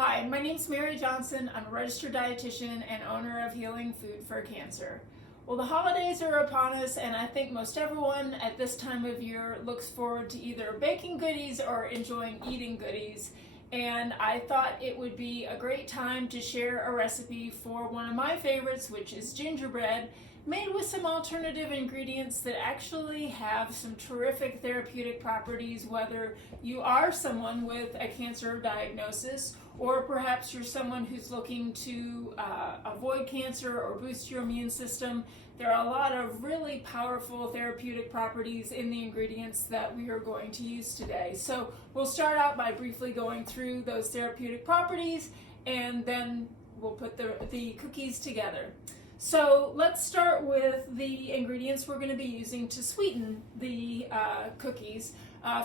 Hi, my name's Mary Johnson. I'm a registered dietitian and owner of Healing Food for Cancer. Well, the holidays are upon us, and I think most everyone at this time of year looks forward to either baking goodies or enjoying eating goodies. And I thought it would be a great time to share a recipe for one of my favorites, which is gingerbread, made with some alternative ingredients that actually have some terrific therapeutic properties, whether you are someone with a cancer diagnosis or perhaps you're someone who's looking to avoid cancer or boost your immune system. There are a lot of really powerful therapeutic properties in the ingredients that we are going to use today. So we'll start out by briefly going through those therapeutic properties, and then we'll put the cookies together. So let's start with the ingredients we're going to be using to sweeten the cookies.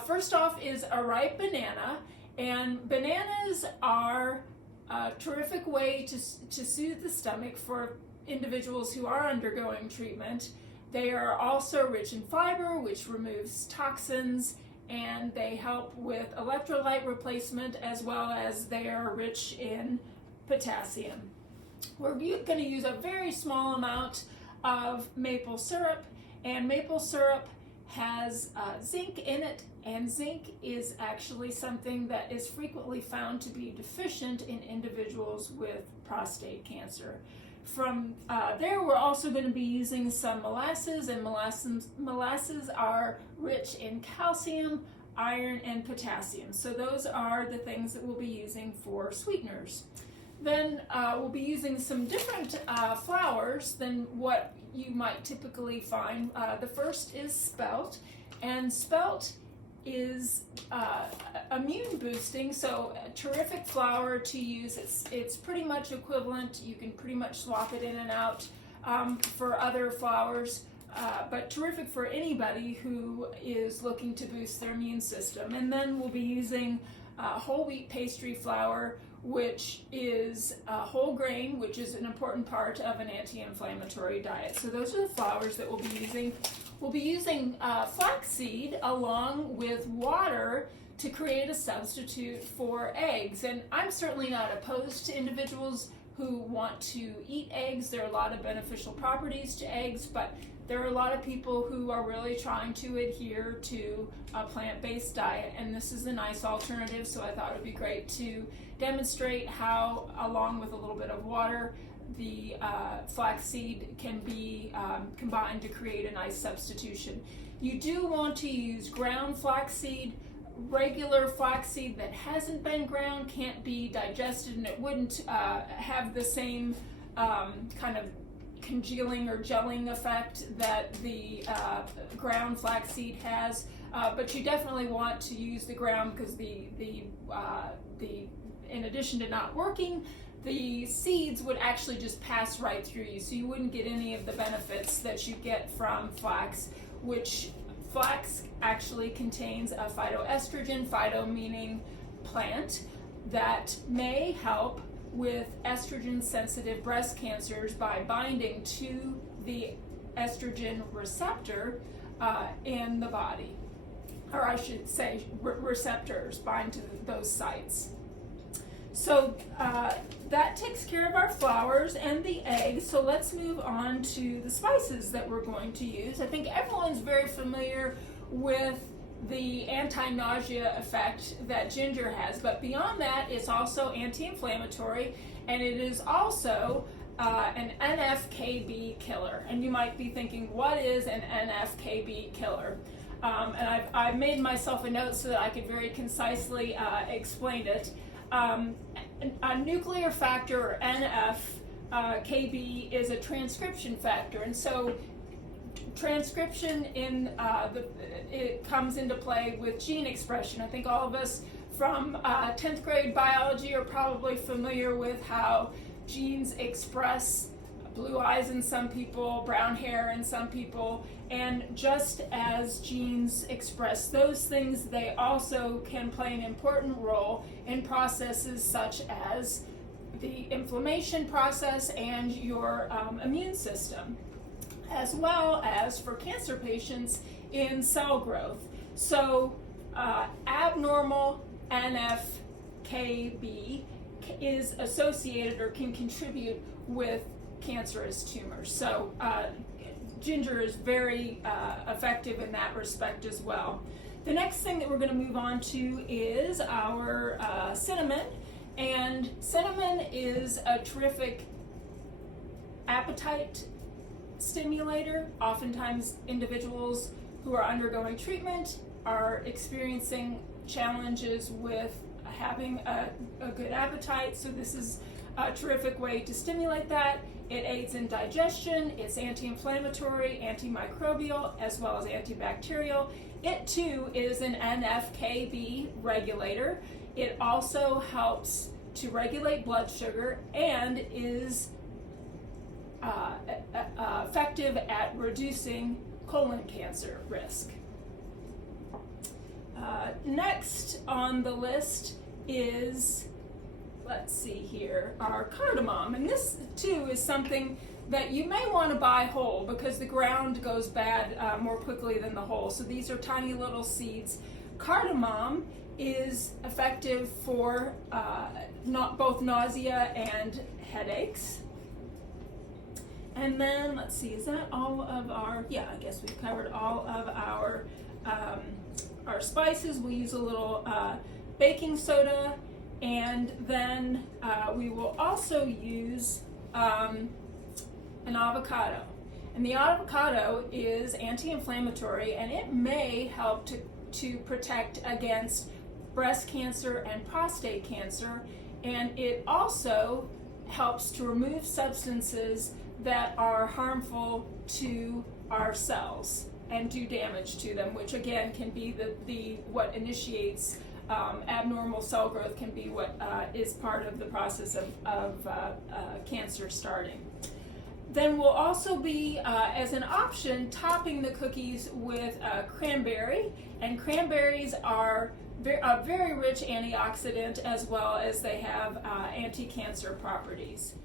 First off is a ripe banana, and bananas are a terrific way to soothe the stomach for individuals who are undergoing treatment. They are also rich in fiber, which removes toxins, and they help with electrolyte replacement, as well as they are rich in potassium. We're going to use a very small amount of maple syrup, and maple syrup has zinc in it, and zinc is actually something that is frequently found to be deficient in individuals with prostate cancer. From there, we're also going to be using some molasses, and molasses are rich in calcium, iron, and potassium. So those are the things that we'll be using for sweeteners. Then we'll be using some different flours than what you might typically find. The first is spelt, and spelt is immune boosting, so a terrific flour to use. It's pretty much equivalent. You can pretty much swap it in and out for other flours, but terrific for anybody who is looking to boost their immune system. And then we'll be using whole wheat pastry flour, which is whole grain, which is an important part of an anti-inflammatory diet. So those are the flours that we'll be using. We'll be using flaxseed along with water to create a substitute for eggs. And I'm certainly not opposed to individuals who want to eat eggs. There are a lot of beneficial properties to eggs, but there are a lot of people who are really trying to adhere to a plant-based diet, and this is a nice alternative, so I thought it would be great to demonstrate how, along with a little bit of water, the flaxseed can be combined to create a nice substitution. You do want to use ground flaxseed. Regular flaxseed that hasn't been ground can't be digested, and it wouldn't have the same kind of congealing or gelling effect that the ground flaxseed has, but you definitely want to use the ground because the in addition to not working, the seeds would actually just pass right through you, so you wouldn't get any of the benefits that you get from flax, which flax actually contains a phytoestrogen, phyto meaning plant, that may help with estrogen-sensitive breast cancers by binding to the estrogen receptor in the body. Or I should say receptors bind to those sites. So that takes care of our flours and the eggs. So let's move on to the spices that we're going to use. I think everyone's very familiar with the anti-nausea effect that ginger has, but beyond that, it's also anti-inflammatory, and it is also an NF-κB killer. And you might be thinking, what is an NF-κB killer? And I've made myself a note so that I could very concisely explain it. A nuclear factor, or NF-κB, is a transcription factor, and so transcription it comes into play with gene expression. I think all of us from 10th grade biology are probably familiar with how genes express blue eyes in some people, brown hair in some people, and just as genes express those things, they also can play an important role in processes such as the inflammation process and your immune system, as well as for cancer patients in cell growth. So abnormal NF-κB is associated or can contribute with cancerous tumors. So ginger is very effective in that respect as well. The next thing that we're going to move on to is our cinnamon. And cinnamon is a terrific appetite stimulator. Oftentimes individuals who are undergoing treatment are experiencing challenges with having a good appetite, so this is a terrific way to stimulate that. It aids in digestion, it's anti-inflammatory, antimicrobial, as well as antibacterial. It too is an NF-κB regulator. It also helps to regulate blood sugar and is effective at reducing colon cancer risk. Next on the list is, let's see here, our cardamom. And this too is something that you may want to buy whole because the ground goes bad more quickly than the whole. So these are tiny little seeds. Cardamom is effective for both nausea and headaches. And then, let's see, is that all of our, yeah, I guess we've covered all of our spices. We'll use a little baking soda, and then we will also use an avocado. And the avocado is anti-inflammatory, and it may help to protect against breast cancer and prostate cancer, and it also helps to remove substances that are harmful to our cells and do damage to them, which again can be what initiates abnormal cell growth, can be what is part of the process of cancer starting. Then we'll also be, as an option, topping the cookies with cranberry, and cranberries are a very rich antioxidant, as well as they have anti-cancer properties.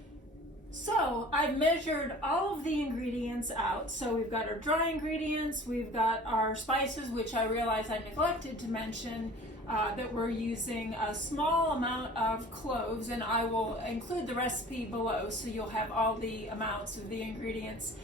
So I've measured all of the ingredients out. So we've got our dry ingredients, we've got our spices, which I realize I neglected to mention, that we're using a small amount of cloves, and I will include the recipe below so you'll have all the amounts of the ingredients.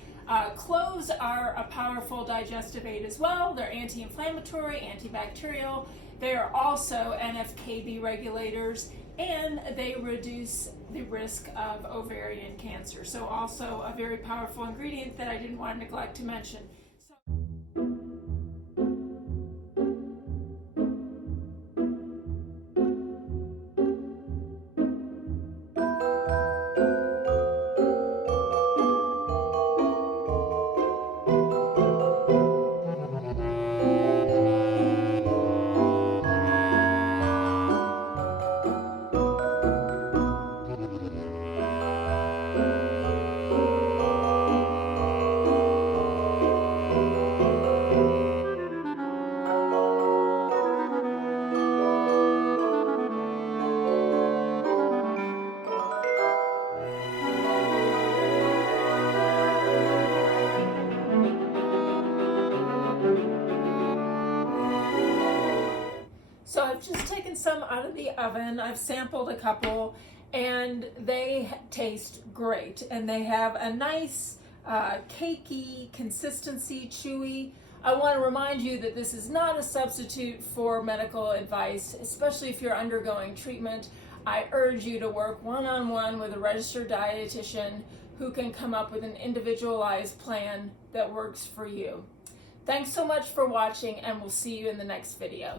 Cloves are a powerful digestive aid as well. They're anti-inflammatory, antibacterial. They are also NF-κB regulators, and they reduce the risk of ovarian cancer. So also a very powerful ingredient that I didn't want to neglect to mention. So I've just taken some out of the oven. I've sampled a couple, and they taste great, and they have a nice cakey consistency, chewy. I want to remind you that this is not a substitute for medical advice, especially if you're undergoing treatment. I urge you to work one-on-one with a registered dietitian who can come up with an individualized plan that works for you. Thanks so much for watching, and we'll see you in the next video.